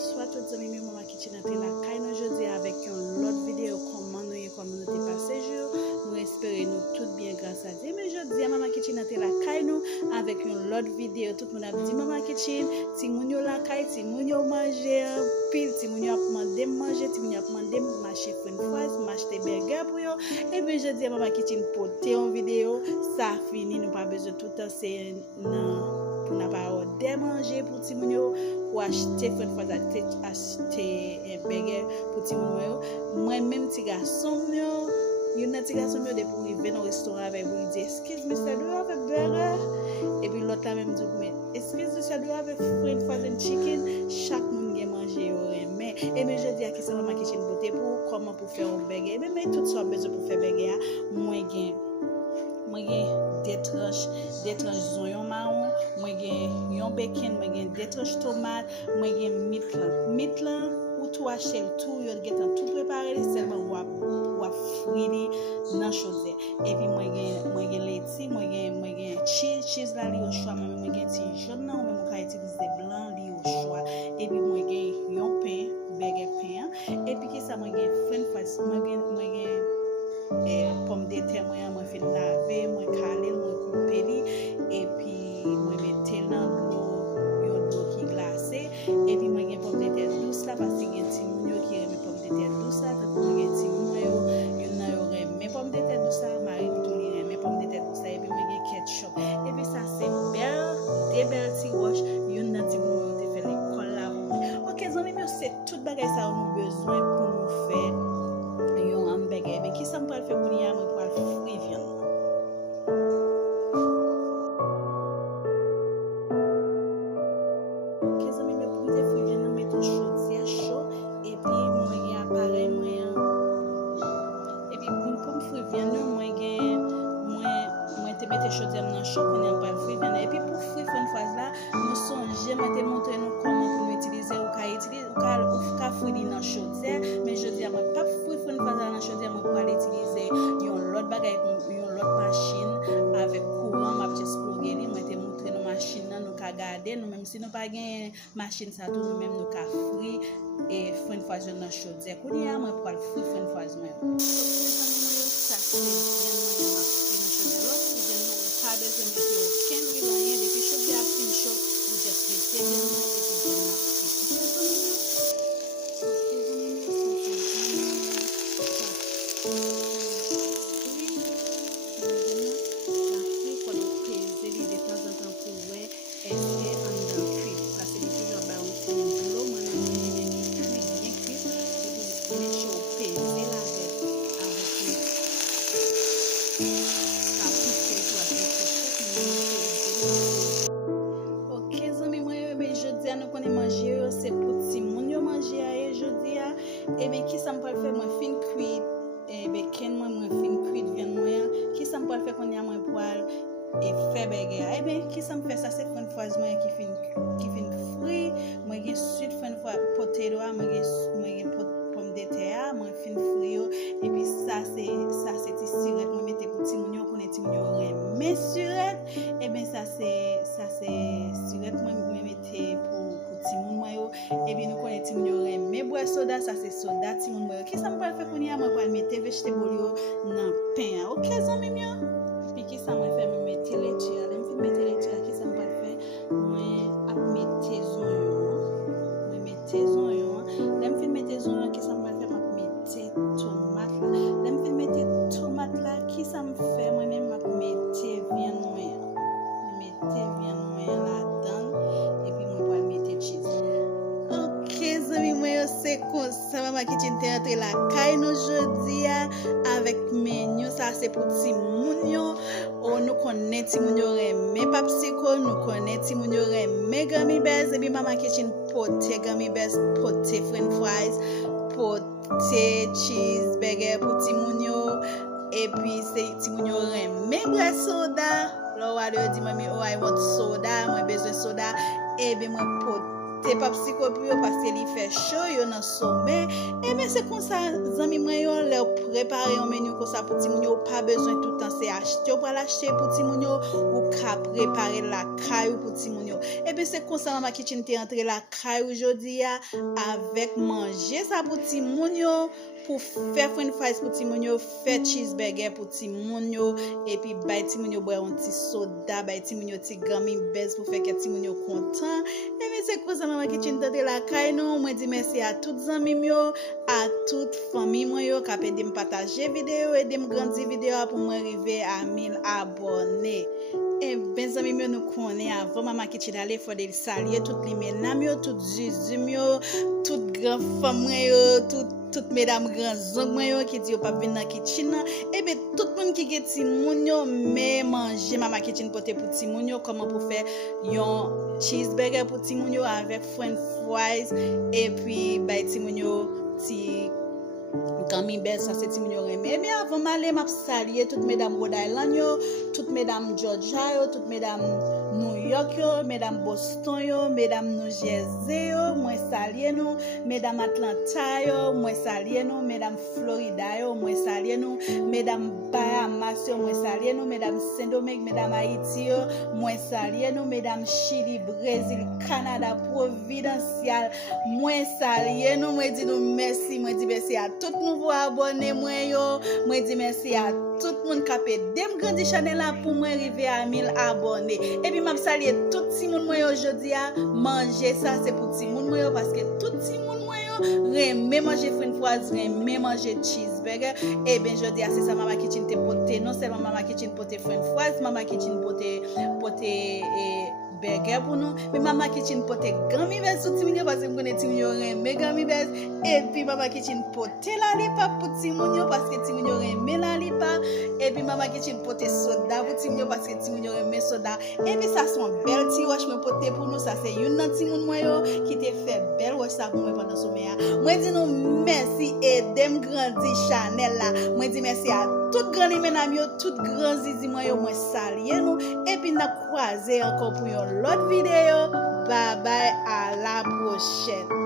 Bonsoir tout les amis, maman kitchen entre la caille aujourd'hui avec une autre vidéo comment nous passé jour. Nous espérons nous tout bien grâce à Dieu. Mais aujourd'hui maman kitchen entre la caille nous avec une autre vidéo. Tout le monde a dit maman kitchen, si moun yo la caille, si moun yo manger pile, si moun yo a demandé manger, si moun yo a demandé marcher french fries, m'acheter burger pour yo. Et puis je dis maman kitchen poter en vidéo, ça fini, nous pas besoin tout le temps c'est pour n'a pas démanger pour ti moun yo ou acheter french fries, acheter un burger pour ti moun yo. Moi même ti garçon yo, yon nan ti garçon yo de pour arriver dans restaurant avec vous dire excuse monsieur do you have a burger? Et puis l'autre là même dit mais excuse monsieur do you have a french fries and chicken? Chaque monde gen manger yo mais et mais je dis à qui ça maman kitchen beauté pour comment pour faire un burger mais tout ça besoin pour faire burger moi gen des tranches oignons marron, moi gen yon bacon, moi gen des tranches tomates, moi gen meat là ou tout acheter tout yo get tout préparé seulement ou frire dans chose et puis moi gen laiti, moi gen cheese là li au choix moi gen ti jaune non même ka utiliser blanc li au choix et puis moi gen yon pain burger pain et puis que ça moi gen french fries moi gen pomme de terre moi fait laver moi caler moi couper et puis moi mettre dans l'eau qui glacée et puis moi gen pomme de terre douce là parce que gen ti moun yo qui aime pomme de terre douce là tant moi gen ti moun yo nan yo aime pomme de terre douce là Marie tout li aime pomme de terre douce là et puis moi gen ketchup et puis ça c'est des belles ti wash yon nan ti moun yo te fait l'école là OK zami c'est tout bagay ça on besoin pour nous faire yon hamburger mais qui ça me faire pour y moi pour frire viande. Chaudière dans chaud qu'on a pas frire et puis pour frire une fois là nous songer mettre montrer nous comment pour utiliser ou ka frire dans chaudière mais je dis moi pas frire une fois dans chaudière moi pour aller utiliser une autre bagage une autre machine avec courant m'a juste explorer moi te montrer nos machines nous ka garder nous même si nous pas gain machine ça tout nous même nous ka frire et une fois dans chaudière qu'on y a moi pour frire une fois moi ça c'est besoin de aucun rien depuis chaud bien fin chaud vous just mettez bien c'est pour timoun yo manger aujourd'hui et ben qui ça me peut faire moi fin cuit et bacon moi fin cuit viande moi qui ça me peut faire qu'on y a moi poil et faire burger et ben qui ça me fait ça c'est french fries moi qui fin frit moi gen suite french fries potato moi gen pomme de terre moi fin frit et puis ça c'est ti sirette moi mettez pour timoun yo connait timoun yo mais surette et ben ça c'est sirette moi mettez pour timoun moyo et puis nous connait timoun yo mais boire soda ça c'est soda timoun moyo qui ça me faire pour y a moi pour mettre vegetable yo dans pain OK zami mio puis qui ça me fait me mettre laitue là me mettre laitue qui ça me faire moi mettre oignons là me mettre oignons qui ça me faire moi mettre tomate là me mettre tomate là qui ça me fait moi même mettre viande noire là-dedans et puis moi pour mettre cheese. OK zami moi c'est comme ça maman kitchen te rentré la caille aujourd'hui avec menu ça c'est pour ti moun yo nous connaît ti moun yo mais popsicle nous connaît ti moun yo mais gummy bears et puis maman kitchen pote gummy bears pote french fries pote cheese burger pour ti moun yo et puis c'est ti moun yo mais boire soda là on dit mami oh I want soda moi besoin soda et bien moi te popsicle pour yo parce que il fait chaud, yo dans sommet. Et bien c'est comme ça zami moi yo leur préparer un menu comme ça pour ti moun yo pas besoin tout le temps c'est acheter pour l'acheter pour ti moun yo ou ka préparer la caille pour ti moun yo. Et bien c'est comme ça maman kitchen t'est entré la caille aujourd'hui avec manger ça pour ti moun yo pour faire french fries pour ti moun yo, faire cheeseburger pour ti moun yo et puis bay ti moun yo boire un petit soda, bay ti moun yo ti gummy bears pour faire que ti moun yo content. Et bien c'est comme ça maman kitchen t'est la caille nous. Moi dis merci à toutes amis yo, à toute famille moi yo qui a aidé me partager vidéo et de me grandir vidéo pour m'arriver à 1000 abonnés. Et ben amis yo nous connaît avant maman kitchen aller faut de saluer toutes les mesdames yo, toutes zuzum yo, toutes grand famille yo, toutes mesdames grands oncles yo qui dit pas venir dans kitchen et ben tout le monde qui get ti moun yo mais manger maman kitchen pote pour ti moun yo comment pour faire yon cheeseburger pour ti moun yo avec french fries et puis bay ti moun yo ti gummy bears ça c'est ti moun yo remè. Mais avant m'aller m'a saluer toutes mesdames Rhode Island yo, toutes mesdames Georgia yo, toutes mesdames New York yo, mesdames Boston yo, mesdames New Jersey yo, moi saluer nous, mesdames Atlanta yo, moi saluer nous, mesdames Florida yo, moi saluer nous, mesdames Bahamas yo, moi saluer nous, mesdames Saint-Domingue, mesdames Haïti yo, moi saluer nous, mesdames Chili, Brésil, Canada, Providencial, moi saluer nous, moi dis nous merci, moi dis merci à tout nouveau abonnés moi yo, moi dis merci à tout le monde qui a aidé me grandir chaîne là pour moi arriver à 1000 abonnés. Et puis m'a saluer tout ti moun moi aujourd'hui à manger ça c'est pour ti moun moi parce que tout ti moun moi remè manger french fries, remè manger cheeseburger. Et bien aujourd'hui c'est ça maman kitchen te pote non seulement maman kitchen pote french fries, maman kitchen pote burger pour nous, mais maman kitchen pote gummy bears pour ti moun parce que me connais ti moun remè gummy bears. Et puis maman kitchen pote la lipa pour ti moun parce que ti moun remè la lipa. Et puis maman kitchen pote soda pour ti moun parce que ti moun remè soda. Et puis ça sont belle ti wash me pote pour nous, ça c'est une nan ti moun moi yo qui te fait belle wash ça pour moi pendant sommeil. Moi dis nous merci et dem grandi Chanel là. Moi dis merci à toutes grandes mesdames yo, toutes grands zizi moi yo, moi saluer nous et puis n'a croiser encore pour une autre vidéo. Bye bye, à la prochaine.